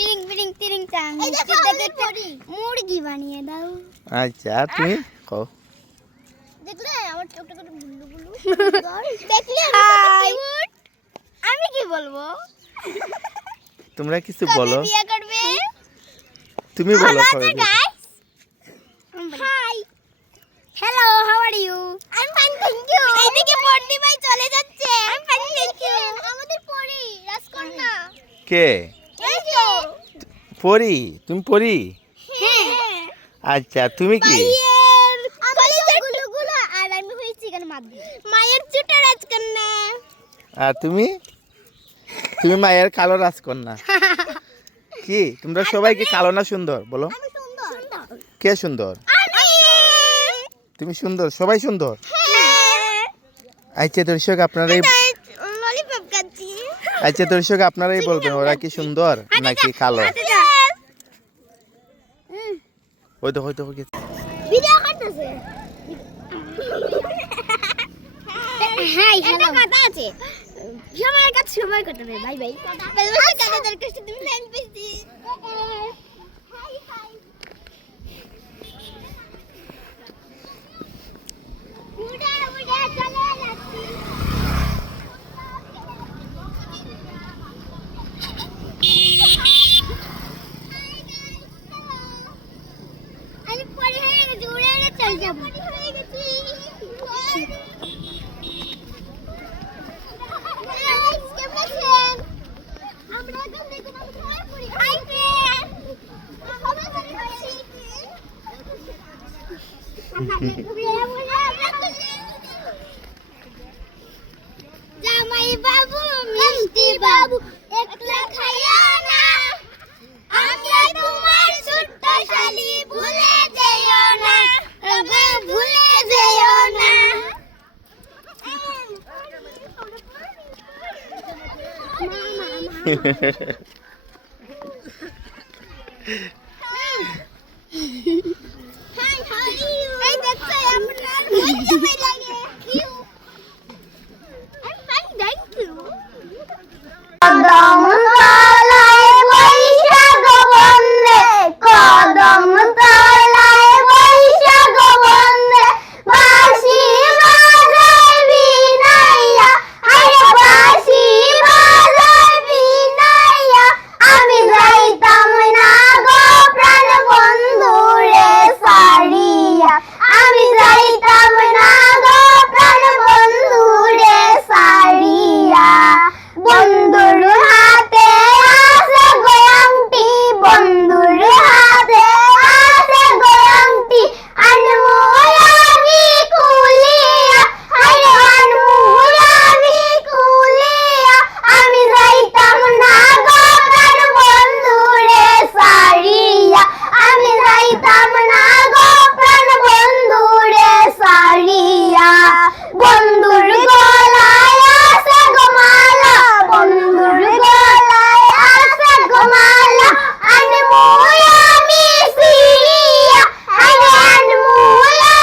ইরিং বিরিং তিরিং চাং মুরগি বানিয়ে দাও। আচ্ছা তুমি কও। দেখলে আমার ছোট ছোট বুলু বুলু দেখলে আমি কি বলবো? তোমরা কিছু বলো। বিয়ে করবে তুমি বলো। Hi hello how are you? I am fine thank you. এইদিকে পড়নি ভাই চলে যাচ্ছে। I am fine thank you. আমাদের পড়ি রাজকন্যা কে? এই তো পরি। তুমি পরি? হ্যাঁ। আচ্ছা তুমি কি? কলেজের গুলো আর আমি হইছি এখানে মায়ের ছোট রাজকন্যা। আর তুমি? তুমি মায়ের কালো রাজকন্যা। কি তোমরা সবাই কি কালো না সুন্দর বলো? আমি সুন্দর। কে সুন্দর? তুমি সুন্দর, সবাই সুন্দর। আচ্ছা দর্শক আপনারাই ললিপপ খাচ্ছি। আচ্ছা দর্শক আপনারাই বলবেন ওরা কি সুন্দর নাকি কালো। ওই দেখো ভিডিও করতেছে। হাই হ্যালো কথা আছে। সময়ের কাছে সময় কাটাবে বাই বাই। ভালোবাসা কাটাদের কাছে তুমি ফ্যান পেয়েছি। হাই হাই উড়া উড়া চলে যাচ্ছি। আমি পরে হয়ে গেছি উড়ে উড়ে চলে যাবো। হয়ে গেছি আমরা এখন দেখো সবাই পড়ি। হাই ফ্রেন্ড সবাই পড়ি হয়েছি। জামাই বাবু মিষ্টি বাবু একলা খাইও না, আমরা তোমার ছোট্ট শালি ভুলে যেও না, ভুলে যেও না। Hi how are you? এই দেখো আপনার মজা লাগে Q. I'm fine, thank you. কদম তলায় বৈশাখ বন্দে, কদম তলায় বৈশাখ বন্দে, বাঁশি বাজায় বিনাইয়া, আরে বাঁশি বাজায় বিনাইয়া, আমি যাইতাম না গো প্রাণ বন্ধুরে সারিয়া, আমি যাইতাম না গো প্রাণ বন্ধুরে সারিয়া। বন্ধুর হাতে আছে গোয়াংটি, বন্ধুর হাতে আছে গোয়াংটি, আনমু আমি কুলিয়া, আরে আনমু আমি কুলিয়া, আমি যাইতাম না গো প্রাণ বন্ধুরে সারিয়া, আমি যাইতাম না গো প্রাণ বন্ধুরে সারিয়া। বন্ধুর গলায় আছে গোমালা, বন্ধুর গলায় আছে গোমালা, আনমু আমি সিরিয়া, আরে আনমু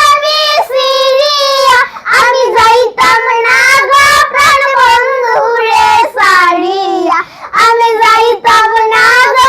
আমি সিরিয়া, আমি যাইতাম না গো প্রাণ বন্ধুরে সারিয়া, আমি যাইতাম না গো